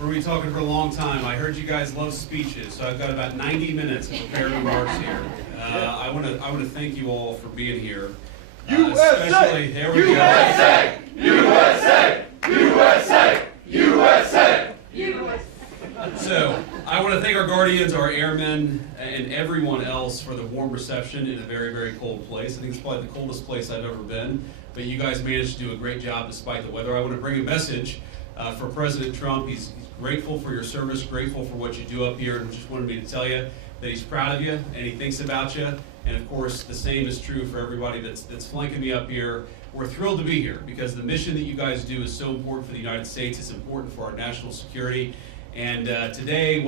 We're going to be talking for a long time. I heard you guys love speeches, so I've got about 90 minutes of prepared remarks here. I want to thank you all for being here. USA! There we USA! USA! USA! USA! USA! So, I want to thank our guardians, our airmen, and everyone else for the warm reception in a very, very cold place. I think it's probably the coldest place I've ever been, but you guys managed to do a great job despite the weather. I want to bring a message for President Trump. He's grateful for your service, grateful for what you do up here, and just wanted me to tell you that he's proud of you and he thinks about you. And of course, the same is true for everybody that's flanking me up here. We're thrilled to be here because the mission that you guys do is so important for the United States. It's important for our national security. And today,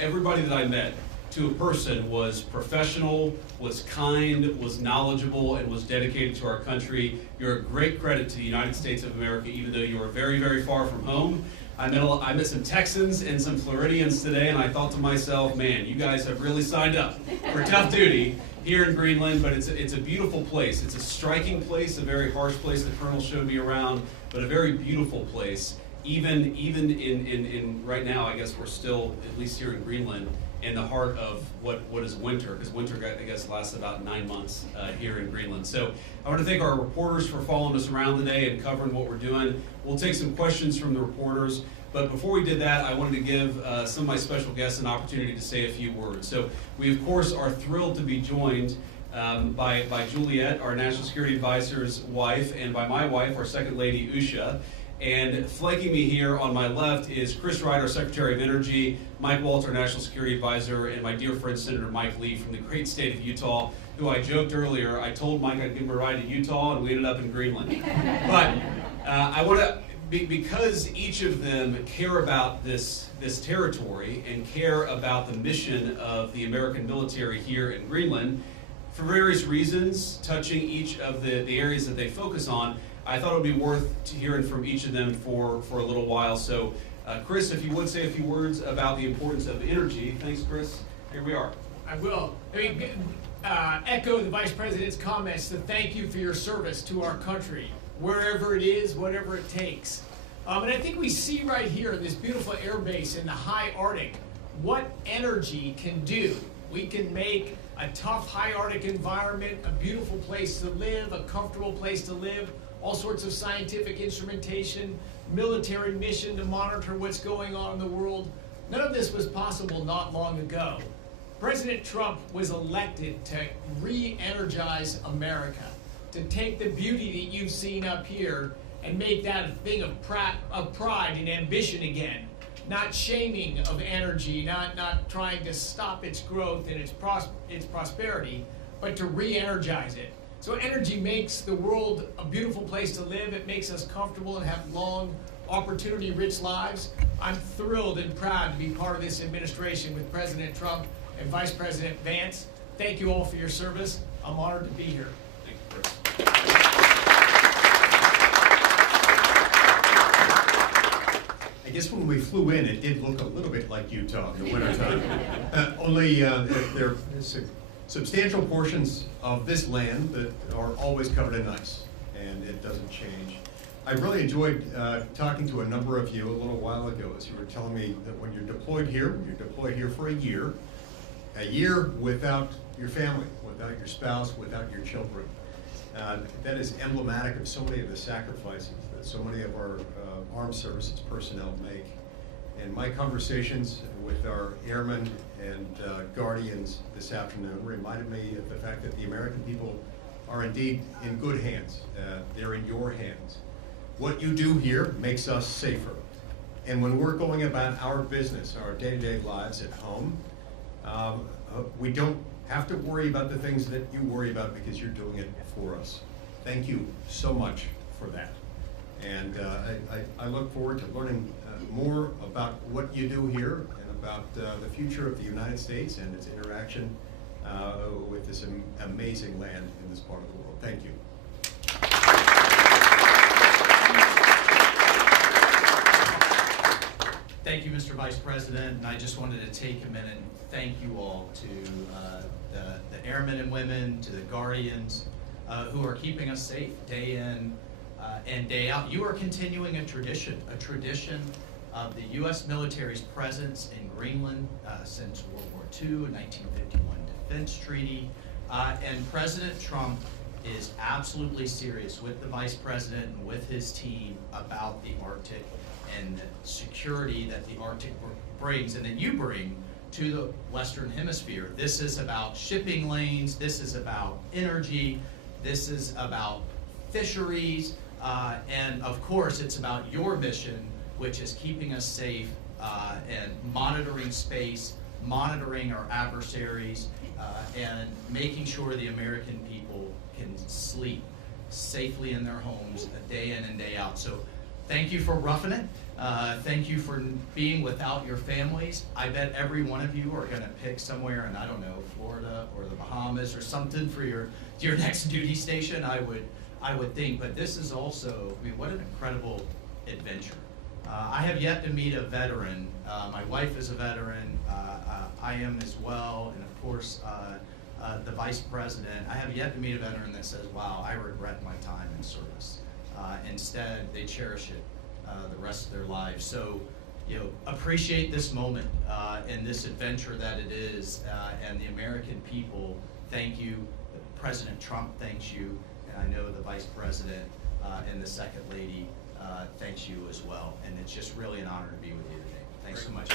everybody that I met to a person was professional, was kind, was knowledgeable, and was dedicated to our country. You're a great credit to the United States of America, even though you are very, very far from home. I met some Texans and some Floridians today, and I thought to myself, man, you guys have really signed up for tough duty here in Greenland, but it's a beautiful place. It's a striking place, a very harsh place. The Colonel showed me around, but a very beautiful place. Even in right now, I guess we're still, at least here in Greenland, in the heart of what is winter, because winter, I guess, lasts about 9 months here in Greenland. So I want to thank our reporters for following us around today and covering what we're doing. We'll take some questions from the reporters, but before we did that, I wanted to give some of my special guests an opportunity to say a few words. So we, of course, are thrilled to be joined by Juliet, our National Security Advisor's wife, and by my wife, our Second Lady, Usha. And flanking me here on my left is Chris Wright, our Secretary of Energy, Mike Waltz, our National Security Advisor, and my dear friend Senator Mike Lee from the great state of Utah, who I joked earlier, I told Mike I'd give him a ride to Utah, and we ended up in Greenland. But I want to, because each of them care about this territory and care about the mission of the American military here in Greenland, for various reasons, touching each of the areas that they focus on, I thought it would be worth hearing from each of them for a little while. So, Chris, if you would say a few words about the importance of energy. Thanks, Chris. Here we are. I will. Let me echo the Vice President's comments to thank you for your service to our country, wherever it is, whatever it takes. And I think we see right here in this beautiful air base in the high Arctic what energy can do. We can make a tough high Arctic environment a beautiful place to live, a comfortable place to live, all sorts of scientific instrumentation, military mission to monitor what's going on in the world. None of this was possible not long ago. President Trump was elected to re-energize America, to take the beauty that you've seen up here and make that a thing of pride and ambition again. Not shaming of energy, not trying to stop its growth and its prosperity, but to re-energize it. So energy makes the world a beautiful place to live. It makes us comfortable and have long, opportunity-rich lives. I'm thrilled and proud to be part of this administration with President Trump and Vice President Vance. Thank you all for your service. I'm honored to be here. Thank you, Chris. I guess when we flew in, it did look a little bit like Utah in the wintertime. Only there are substantial portions of this land that are always covered in ice, and it doesn't change. I really enjoyed talking to a number of you a little while ago as you were telling me that when you're deployed here for a year without your family, without your spouse, without your children. That is emblematic of so many of the sacrifices that so many of our armed services personnel make. And my conversations with our airmen and guardians this afternoon reminded me of the fact that the American people are indeed in good hands. They're in your hands. What you do here makes us safer. And when we're going about our business, our day-to-day lives at home, we don't have to worry about the things that you worry about because you're doing it for us. Thank you so much for that. And I look forward to learning more about what you do here and about the future of the United States and its interaction with this amazing land in this part of the world. Thank you. Thank you, Mr. Vice President, and I just wanted to take a minute and thank you all to the airmen and women, to the guardians who are keeping us safe day in and day out. You are continuing a tradition of the U.S. military's presence in Greenland since World War II, a 1951 defense treaty. And President Trump is absolutely serious with the Vice President and with his team about the Arctic and the security that the Arctic brings and that you bring to the Western Hemisphere. This is about shipping lanes, this is about energy, this is about fisheries, and of course it's about your mission, which is keeping us safe and monitoring space, monitoring our adversaries, and making sure the American people can sleep safely in their homes day in and day out. So thank you for roughing it. Thank you for being without your families. I bet every one of you are going to pick somewhere in, I don't know, Florida or the Bahamas or something for your next duty station, I would think. But this is also, I mean, what an incredible adventure. I have yet to meet a veteran. My wife is a veteran. I am as well. And of course, the Vice President. I have yet to meet a veteran that says, wow, I regret my time in service. Instead, they cherish it the rest of their lives. So, appreciate this moment and this adventure that it is. And the American people, thank you. President Trump thanks you. And I know the Vice President and the Second Lady thanks you as well. And it's just really an honor to be with you today. Thanks so much.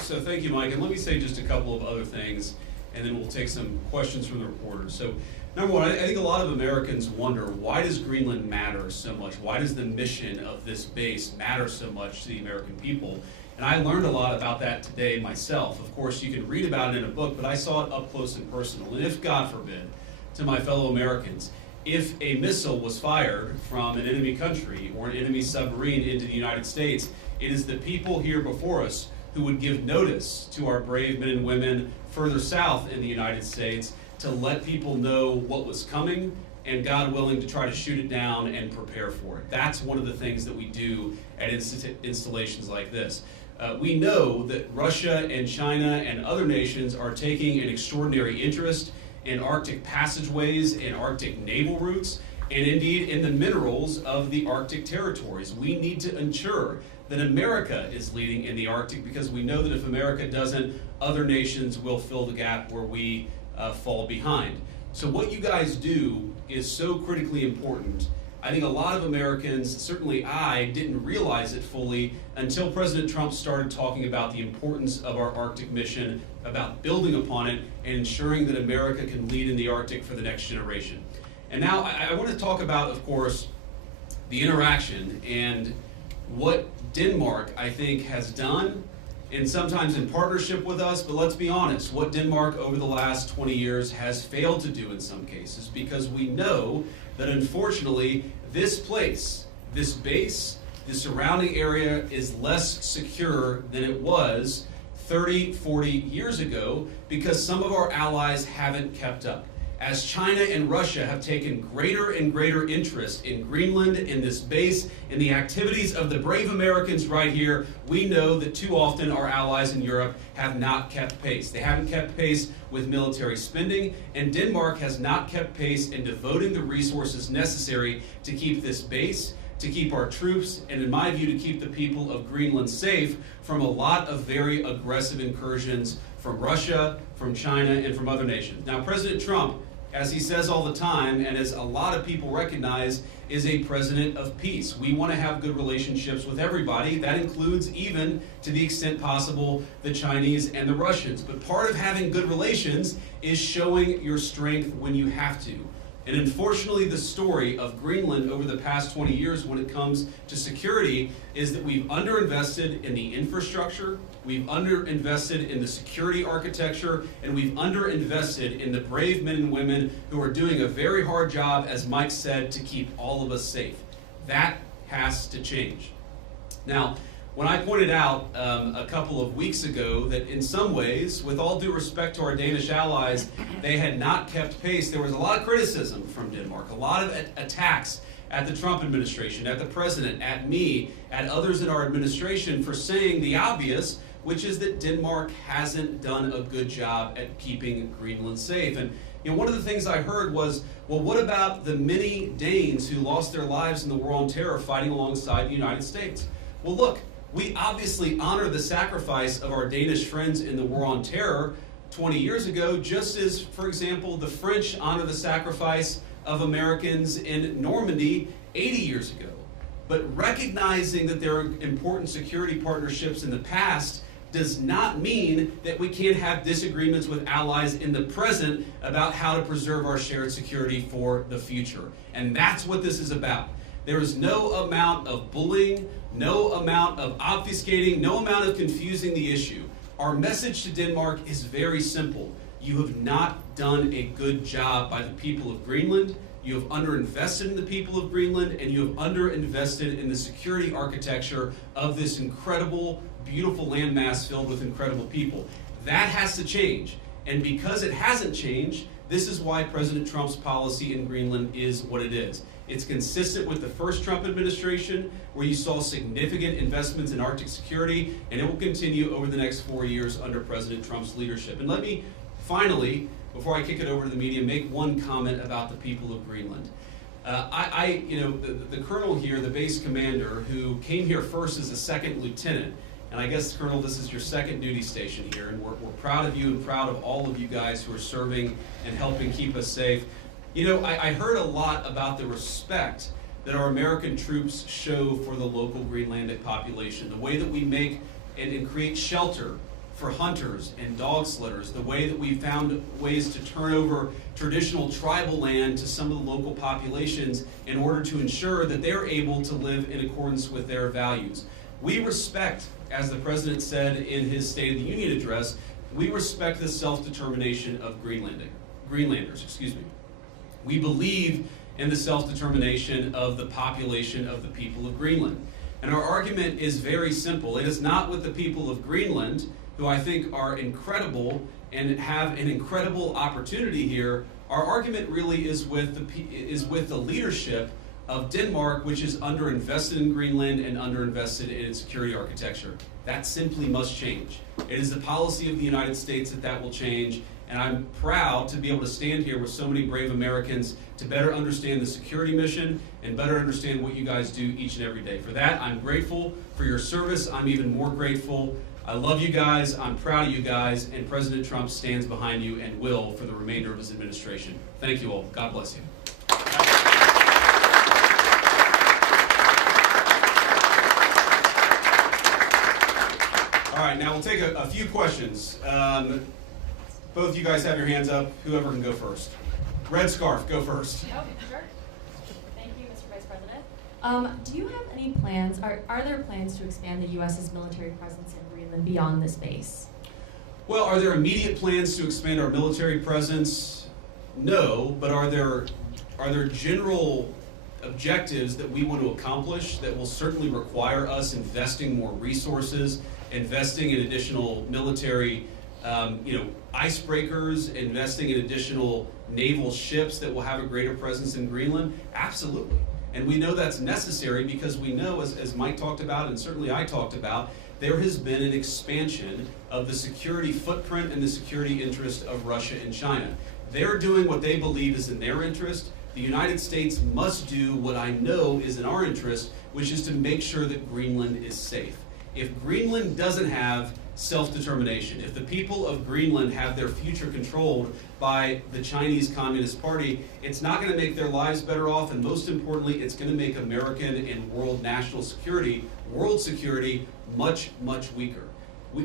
So thank you, Mike. And let me say just a couple of other things, and then we'll take some questions from the reporters. So number one, I think a lot of Americans wonder, why does Greenland matter so much? Why does the mission of this base matter so much to the American people? And I learned a lot about that today myself. Of course, you can read about it in a book, but I saw it up close and personal. And if, God forbid, to my fellow Americans, if a missile was fired from an enemy country or an enemy submarine into the United States, it is the people here before us who would give notice to our brave men and women further south in the United States to let people know what was coming and, God willing, to try to shoot it down and prepare for it. That's one of the things that we do at installations like this. We know that Russia and China and other nations are taking an extraordinary interest in Arctic passageways and Arctic naval routes, and indeed in the minerals of the Arctic territories. We need to ensure that America is leading in the Arctic, because we know that if America doesn't, other nations will fill the gap where we fall behind. So what you guys do is so critically important. I think a lot of Americans, certainly I, didn't realize it fully until President Trump started talking about the importance of our Arctic mission, about building upon it, and ensuring that America can lead in the Arctic for the next generation. And now I want to talk about, of course, the interaction and what Denmark, I think, has done, and sometimes in partnership with us, but let's be honest, what Denmark over the last 20 years has failed to do in some cases, because we know that unfortunately this place, this base, the surrounding area is less secure than it was 30, 40 years ago, because some of our allies haven't kept up. As China and Russia have taken greater and greater interest in Greenland, in this base, in the activities of the brave Americans right here, we know that too often our allies in Europe have not kept pace. They haven't kept pace with military spending, and Denmark has not kept pace in devoting the resources necessary to keep this base, to keep our troops, and in my view, to keep the people of Greenland safe from a lot of very aggressive incursions from Russia, from China, and from other nations. Now, President Trump, as he says all the time, and as a lot of people recognize, is a president of peace. We want to have good relationships with everybody. That includes, even to the extent possible, the Chinese and the Russians. But part of having good relations is showing your strength when you have to. And unfortunately, the story of Greenland over the past 20 years when it comes to security is that we've underinvested in the infrastructure, we've underinvested in the security architecture, and we've underinvested in the brave men and women who are doing a very hard job, as Mike said, to keep all of us safe. That has to change. Now, when I pointed out a couple of weeks ago that in some ways, with all due respect to our Danish allies, they had not kept pace, there was a lot of criticism from Denmark, a lot of attacks at the Trump administration, at the president, at me, at others in our administration for saying the obvious, which is that Denmark hasn't done a good job at keeping Greenland safe. And You know, one of the things I heard was, well, what about the many Danes who lost their lives in the war on terror fighting alongside the United States? Well, look, we obviously honor the sacrifice of our Danish friends in the war on terror 20 years ago, just as, for example, the French honor the sacrifice of Americans in Normandy 80 years ago. But recognizing that there are important security partnerships in the past does not mean that we can't have disagreements with allies in the present about how to preserve our shared security for the future. And that's what this is about. There is no amount of bullying, no amount of obfuscating, no amount of confusing the issue. Our message to Denmark is very simple. You have not done a good job by the people of Greenland. You have underinvested in the people of Greenland, and you have underinvested in the security architecture of this incredible, beautiful landmass filled with incredible people. That has to change. And because it hasn't changed, this is why President Trump's policy in Greenland is what it is. It's consistent with the first Trump administration, where you saw significant investments in Arctic security, and it will continue over the next 4 years under President Trump's leadership. And let me finally, before I kick it over to the media, make one comment about the people of Greenland. The colonel here, the base commander, who came here first as a second lieutenant, and I guess, Colonel, this is your second duty station here, and we're proud of you and proud of all of you guys who are serving and helping keep us safe. You know, I heard a lot about the respect that our American troops show for the local Greenlandic population, the way that we make and create shelter for hunters and dog sledders, the way that we found ways to turn over traditional tribal land to some of the local populations in order to ensure that they're able to live in accordance with their values. We respect, as the President said in his State of the Union address, we respect the self-determination of Greenlanders. We believe in the self-determination of the population of the people of Greenland. And our argument is very simple. It is not with the people of Greenland, who I think are incredible and have an incredible opportunity here. Our argument really is with the leadership of Denmark, which is underinvested in Greenland and underinvested in its security architecture. That simply must change. It is the policy of the United States that will change, and I'm proud to be able to stand here with so many brave Americans to better understand the security mission and better understand what you guys do each and every day. For that, I'm grateful for your service. I'm even more grateful. I love you guys, I'm proud of you guys, and President Trump stands behind you and will for the remainder of his administration. Thank you all. God bless you. All right, now we'll take a few questions. Both of you guys have your hands up. Whoever can go first. Red scarf, go first. Oh, sure. Thank you, Mr. Vice President. Do you have any plans, are there plans to expand the U.S.'s military presence in Greenland beyond this base? Well, are there immediate plans to expand our military presence? No, but are there general objectives that we want to accomplish that will certainly require us investing more resources, investing in additional military icebreakers, investing in additional naval ships that will have a greater presence in Greenland? Absolutely. And we know that's necessary because we know, as Mike talked about and certainly I talked about, there has been an expansion of the security footprint and the security interest of Russia and China. They're doing what they believe is in their interest. The United States must do what I know is in our interest, which is to make sure that Greenland is safe. If Greenland doesn't have self-determination, if the people of Greenland have their future controlled by the Chinese Communist Party, it's not going to make their lives better off, and most importantly, it's going to make American and world national security, world security, much, much weaker. We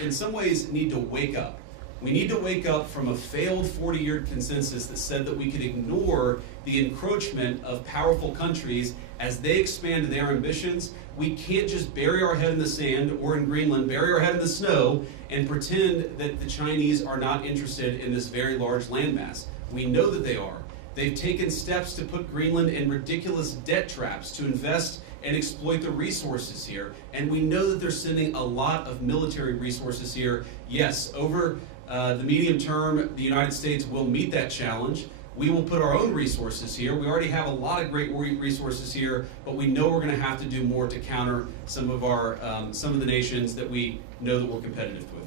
in some ways need to wake up. We need to wake up from a failed 40-year consensus that said that we could ignore the encroachment of powerful countries as they expand their ambitions. We can't just bury our head in the sand, or in Greenland, bury our head in the snow and pretend that the Chinese are not interested in this very large landmass. We know that they are. They've taken steps to put Greenland in ridiculous debt traps to invest and exploit the resources here. And we know that they're sending a lot of military resources here. Yes, over the medium term, the United States will meet that challenge. We will put our own resources here. We already have a lot of great resources here, but we know we're going to have to do more to counter some of the nations that we know that we're competitive with.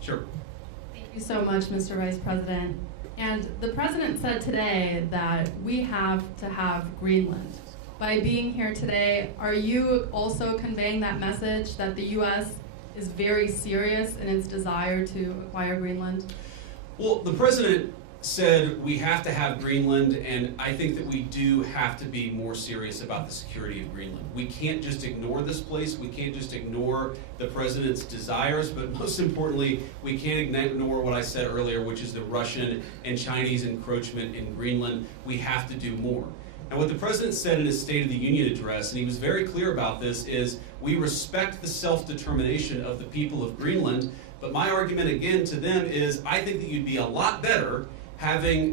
Sure. Thank Thank you so much, Mr. Vice President. And the President said today that we have to have Greenland. By being here today, are you also conveying that message that the U.S. is very serious in its desire to acquire Greenland? Well, the President said we have to have Greenland, and I think that we do have to be more serious about the security of Greenland. We can't just ignore this place. We can't just ignore the President's desires, but most importantly, we can't ignore what I said earlier, which is the Russian and Chinese encroachment in Greenland. We have to do more. And what the President said in his State of the Union address, and he was very clear about this, is we respect the self-determination of the people of Greenland, but my argument again to them is I think that you'd be a lot better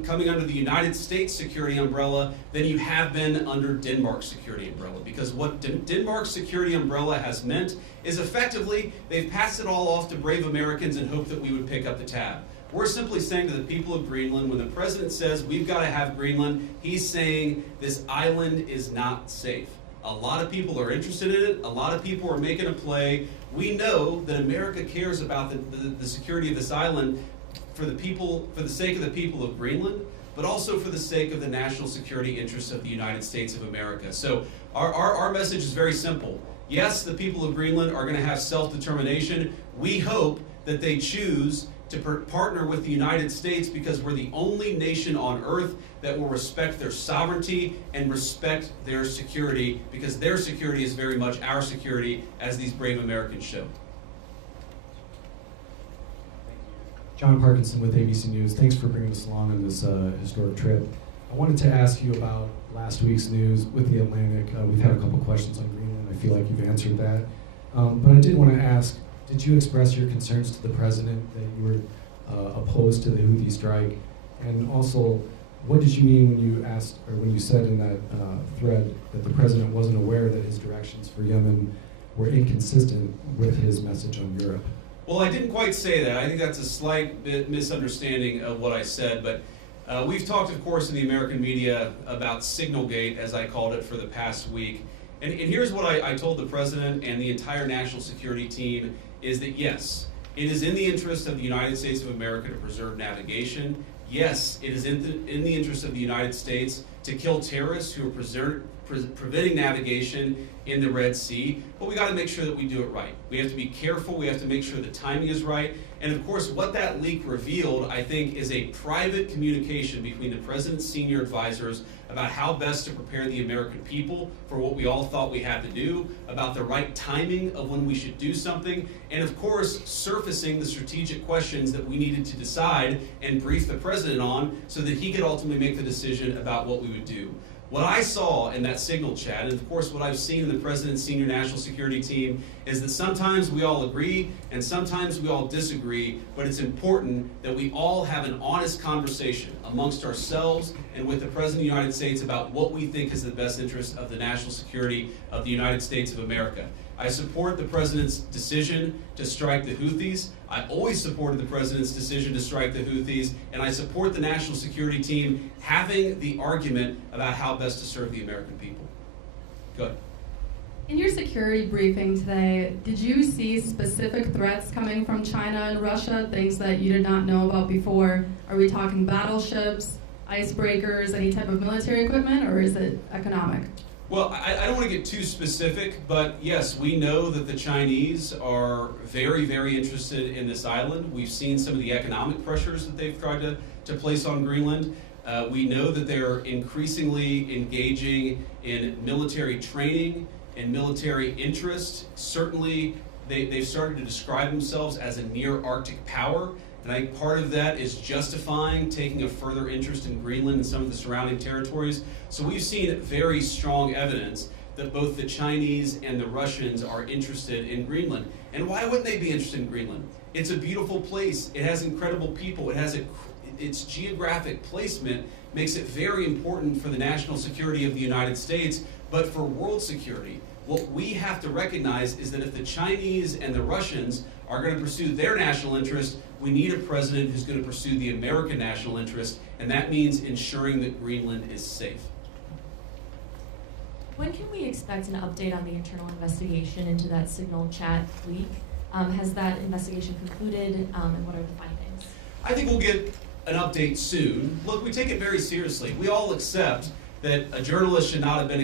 coming under the United States security umbrella than you have been under Denmark's security umbrella. Because what Denmark's security umbrella has meant is effectively they've passed it all off to brave Americans and hope that we would pick up the tab. We're simply saying to the people of Greenland, when the President says we've got to have Greenland, he's saying this island is not safe. A lot of people are interested in it. A lot of people are making a play. We know that America cares about the security of this island for the sake of the people of Greenland, but also for the sake of the national security interests of the United States of America. So our message is very simple. Yes, the people of Greenland are going to have self-determination. We hope that they choose to partner with the United States because we're the only nation on earth that will respect their sovereignty and respect their security, because their security is very much our security, as these brave Americans show. John Parkinson with ABC News. Thanks for bringing us along on this historic trip. I wanted to ask you about last week's news with the Atlantic. We've had a couple questions on Greenland. I feel like you've answered that. But I did want to ask, did you express your concerns to the President that you were opposed to the Houthi strike? And also, what did you mean when you asked, or when you said in that thread that the President wasn't aware that his directions for Yemen were inconsistent with his message on Europe? Well, I didn't quite say that. I think that's a slight bit misunderstanding of what I said, but we've talked, of course, in the American media about Signalgate, as I called it, for the past week. And here's what I told the President and the entire national security team, is that yes, it is in the interest of the United States of America to preserve navigation. Yes, it is in the interest of the United States to kill terrorists who are preventing navigation in the Red Sea, but we got to make sure that we do it right. We have to be careful. We have to make sure the timing is right. And of course, what that leak revealed, I think, is a private communication between the President's senior advisors about how best to prepare the American people for what we all thought we had to do, about the right timing of when we should do something, and of course, surfacing the strategic questions that we needed to decide and brief the President on so that he could ultimately make the decision about what we would do. What I saw in that Signal chat, and of course what I've seen in the President's senior national security team, is that sometimes we all agree and sometimes we all disagree, but it's important that we all have an honest conversation amongst ourselves and with the President of the United States about what we think is the best interest of the national security of the United States of America. I support the President's decision to strike the Houthis. I always supported the President's decision to strike the Houthis, and I support the national security team having the argument about how best to serve the American people. Go ahead. In your security briefing today, did you see specific threats coming from China and Russia, things that you did not know about before? Are we talking battleships, icebreakers, any type of military equipment, or is it economic? Well, I don't want to get too specific, but yes, we know that the Chinese are very, very interested in this island. We've seen some of the economic pressures that they've tried to place on Greenland. We know that they're increasingly engaging in military training and military interest. Certainly, they've started to describe themselves as a near-Arctic power. And I think part of that is justifying taking a further interest in Greenland and some of the surrounding territories. So we've seen very strong evidence that both the Chinese and the Russians are interested in Greenland. And why wouldn't they be interested in Greenland? It's a beautiful place. It has incredible people. It has its geographic placement makes it very important for the national security of the United States, but for world security. What we have to recognize is that if the Chinese and the Russians are going to pursue their national interest, we need a president who's going to pursue the American national interest, and that means ensuring that Greenland is safe. When can we expect an update on the internal investigation into that Signal chat leak? Has that investigation concluded, and what are the findings? I think we'll get an update soon. Look, we take it very seriously. We all accept that a journalist should not have been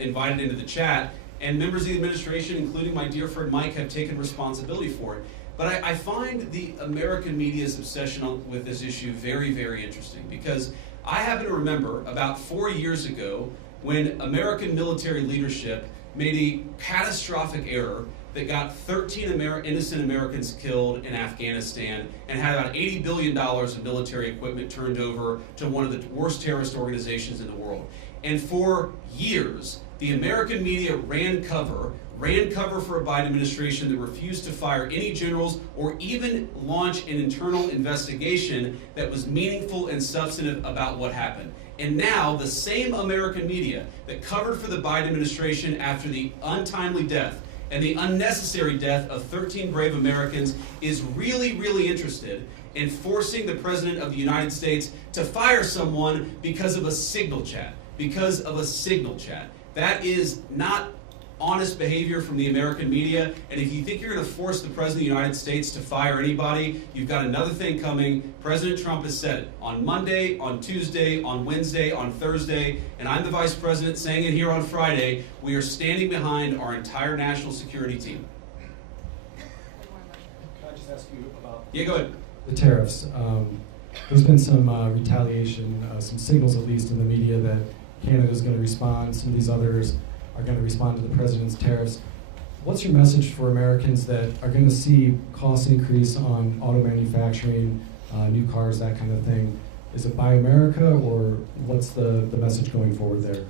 invited into the chat, and members of the administration, including my dear friend Mike, have taken responsibility for it. But I find the American media's obsession with this issue very, very interesting, because I happen to remember about 4 years ago when American military leadership made a catastrophic error that got 13 innocent Americans killed in Afghanistan and had about $80 billion of military equipment turned over to one of the worst terrorist organizations in the world. And for years, the American media ran cover for a Biden administration that refused to fire any generals or even launch an internal investigation that was meaningful and substantive about what happened. And now the same American media that covered for the Biden administration after the untimely death and the unnecessary death of 13 brave Americans is really, really interested in forcing the President of the United States to fire someone because of a signal chat. Because of a signal chat. That is not honest behavior from the American media, and if you think you're going to force the President of the United States to fire anybody, you've got another thing coming. President Trump has said it on Monday, on Tuesday, on Wednesday, on Thursday, and I'm the Vice President saying it here on Friday. We are standing behind our entire national security team. Can I just ask you about Yeah, go ahead. the tariffs? There's been some retaliation, some signals at least in the media that Canada's going to respond, some of these others are going to respond to the president's tariffs. What's your message for Americans that are going to see cost increase on auto manufacturing, new cars, that kind of thing? Is it Buy America, or what's the message going forward there?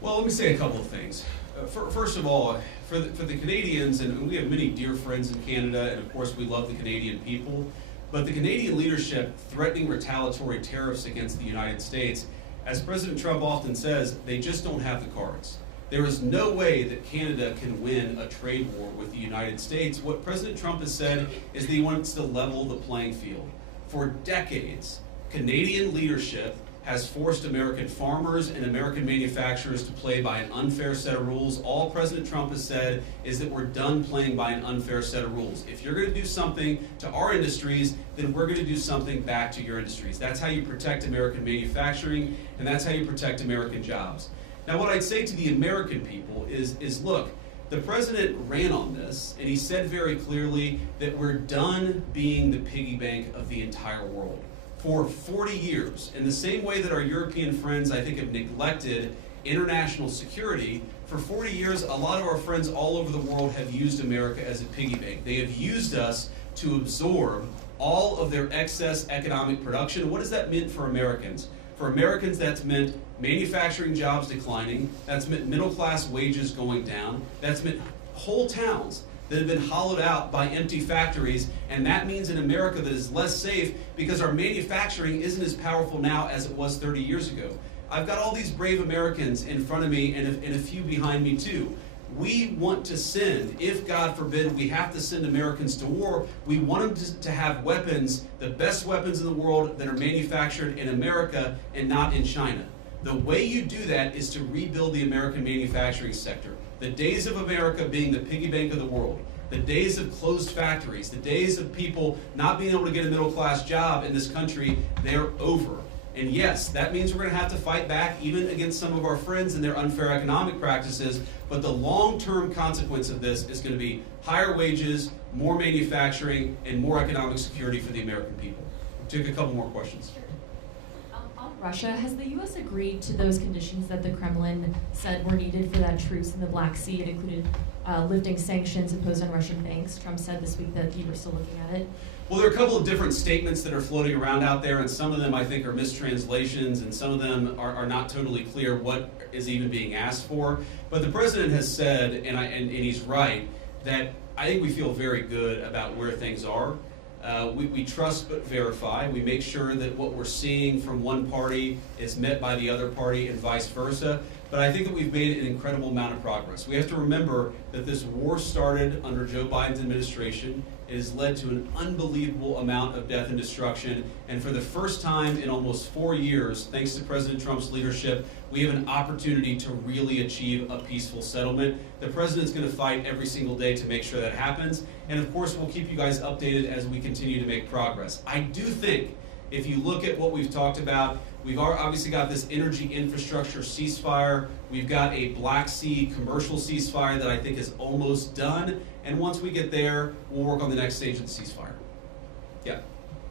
Well, let me say a couple of things. First of all, for the Canadians, and we have many dear friends in Canada, and of course we love the Canadian people, but the Canadian leadership threatening retaliatory tariffs against the United States, as President Trump often says, they just don't have the cards. There is no way that Canada can win a trade war with the United States. What President Trump has said is that he wants to level the playing field. For decades, Canadian leadership has forced American farmers and American manufacturers to play by an unfair set of rules. All President Trump has said is that we're done playing by an unfair set of rules. If you're going to do something to our industries, then we're going to do something back to your industries. That's how you protect American manufacturing, and that's how you protect American jobs. Now, what I'd say to the American people is look, the president ran on this, and he said very clearly that we're done being the piggy bank of the entire world. For 40 years, in the same way that our European friends, I think, have neglected international security, for 40 years, a lot of our friends all over the world have used America as a piggy bank. They have used us to absorb all of their excess economic production. What has that meant for Americans? For Americans, that's meant manufacturing jobs declining, that's meant middle-class wages going down, that's meant whole towns that have been hollowed out by empty factories, and that means an America that is less safe because our manufacturing isn't as powerful now as it was 30 years ago. I've got all these brave Americans in front of me and a few behind me too. We want to send, if God forbid we have to send Americans to war, we want them to have weapons, the best weapons in the world that are manufactured in America and not in China. The way you do that is to rebuild the American manufacturing sector. The days of America being the piggy bank of the world, the days of closed factories, the days of people not being able to get a middle-class job in this country, they're over. And yes, that means we're going to have to fight back even against some of our friends and their unfair economic practices, but the long-term consequence of this is going to be higher wages, more manufacturing, and more economic security for the American people. Take a couple more questions. On Russia, has the U.S. agreed to those conditions that the Kremlin said were needed for that truce in the Black Sea? It included lifting sanctions imposed on Russian banks. Trump said this week that you were still looking at it. Well, there are a couple of different statements that are floating around out there, and some of them I think are mistranslations, and some of them are not totally clear what is even being asked for. But the president has said, and he's right, that I think we feel very good about where things are. We trust but verify. We make sure that what we're seeing from one party is met by the other party and vice versa. but I think that we've made an incredible amount of progress. We have to remember that this war started under Joe Biden's administration. It has led to an unbelievable amount of death and destruction, and for the first time in almost 4 years, thanks to President Trump's leadership, we have an opportunity to really achieve a peaceful settlement. The President's going to fight every single day to make sure that happens, and of course we'll keep you guys updated as we continue to make progress. I do think, if you look at what we've talked about, we've obviously got this energy infrastructure ceasefire. We've got a Black Sea commercial ceasefire that I think is almost done. And once we get there, we'll work on the next stage of the ceasefire. Yeah.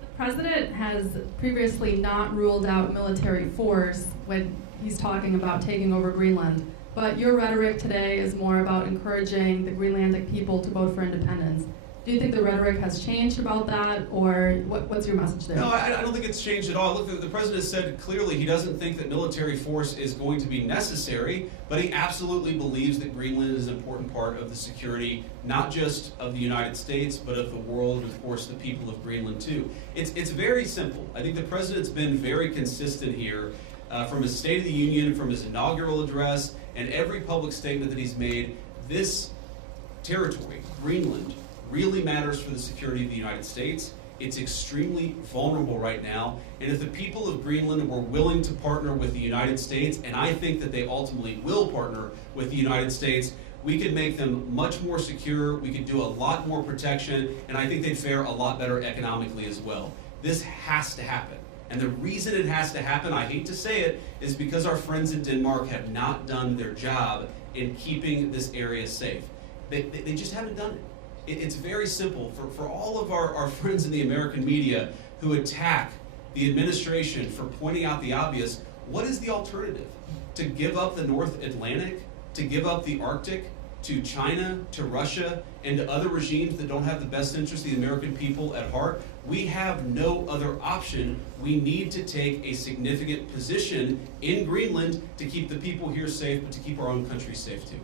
The president has previously not ruled out military force when he's talking about taking over Greenland. But your rhetoric today is more about encouraging the Greenlandic people to vote for independence. Do you think the rhetoric has changed about that, or what's your message there? No, I don't think it's changed at all. Look, the President said clearly he doesn't think that military force is going to be necessary, but he absolutely believes that Greenland is an important part of the security, not just of the United States, but of the world, and of course the people of Greenland too. It's very simple. I think the President's been very consistent here from his State of the Union, from his inaugural address, and every public statement that he's made. This territory, Greenland, really matters for the security of the United States. It's extremely vulnerable right now, and if the people of Greenland were willing to partner with the United States, and I think that they ultimately will partner with the United States, we could make them much more secure, we could do a lot more protection, and I think they'd fare a lot better economically as well. This has to happen. And the reason it has to happen, I hate to say it, is because our friends in Denmark have not done their job in keeping this area safe. They just haven't done it. It's very simple. For all of our friends in the American media who attack the administration for pointing out the obvious, what is the alternative? To give up the North Atlantic? To give up the Arctic? To China? To Russia? And to other regimes that don't have the best interest of the American people at heart? We have no other option. We need to take a significant position in Greenland to keep the people here safe, but to keep our own country safe too.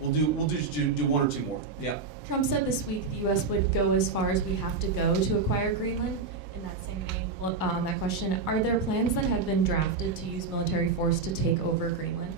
We'll just do one or two more. Yeah. Trump said this week the U.S. would go as far as we have to go to acquire Greenland. In that same vein, that question, are there plans that have been drafted to use military force to take over Greenland?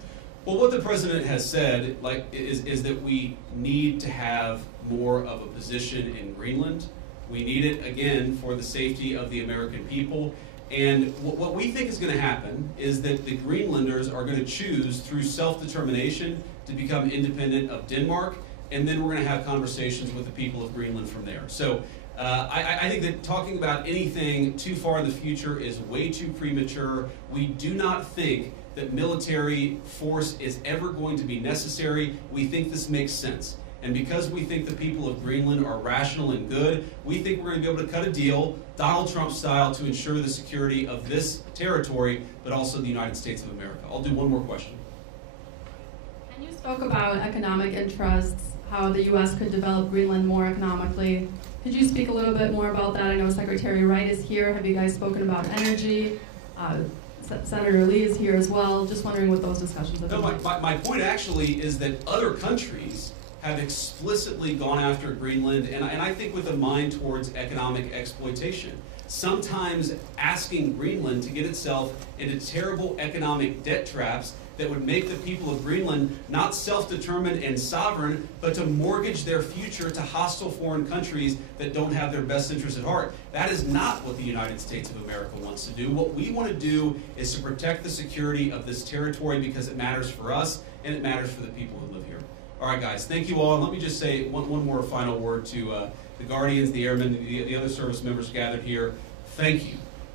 Well, what the President has said is that we need to have more of a position in Greenland. We need it, again, for the safety of the American people. And what we think is going to happen is that the Greenlanders are going to choose through self-determination to become independent of Denmark, and then we're going to have conversations with the people of Greenland from there. So I think that talking about anything too far in the future is way too premature. We do not think that military force is ever going to be necessary. We think this makes sense. And because we think the people of Greenland are rational and good, we think we're going to be able to cut a deal, Donald Trump style, to ensure the security of this territory, but also the United States of America. I'll do one more question. And you spoke about economic interests, how the U.S. could develop Greenland more economically. Could you speak a little bit more about that? I know Secretary Wright is here. Have you guys spoken about energy? Senator Lee is here as well. Just wondering what those discussions have been. No, my point actually is that other countries have explicitly gone after Greenland, and I think with a mind towards economic exploitation. Sometimes asking Greenland to get itself into terrible economic debt traps that would make the people of Greenland not self-determined and sovereign, but to mortgage their future to hostile foreign countries that don't have their best interests at heart. That is not what the United States of America wants to do. What we want to do is to protect the security of this territory because it matters for us and it matters for the people who live here. All right, guys, thank you all. And let me just say one more final word to the Guardians, the Airmen, the other service members gathered here. Thank you.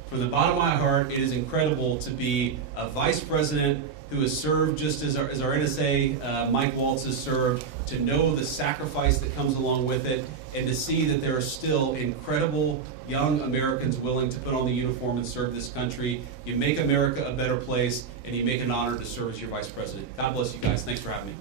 From the bottom of my heart, it is incredible to be a vice president who has served just as our NSA, Mike Waltz, has served, to know the sacrifice that comes along with it, and to see that there are still incredible young Americans willing to put on the uniform and serve this country. You make America a better place, and you make an honor to serve as your vice president. God bless you guys. Thanks for having me.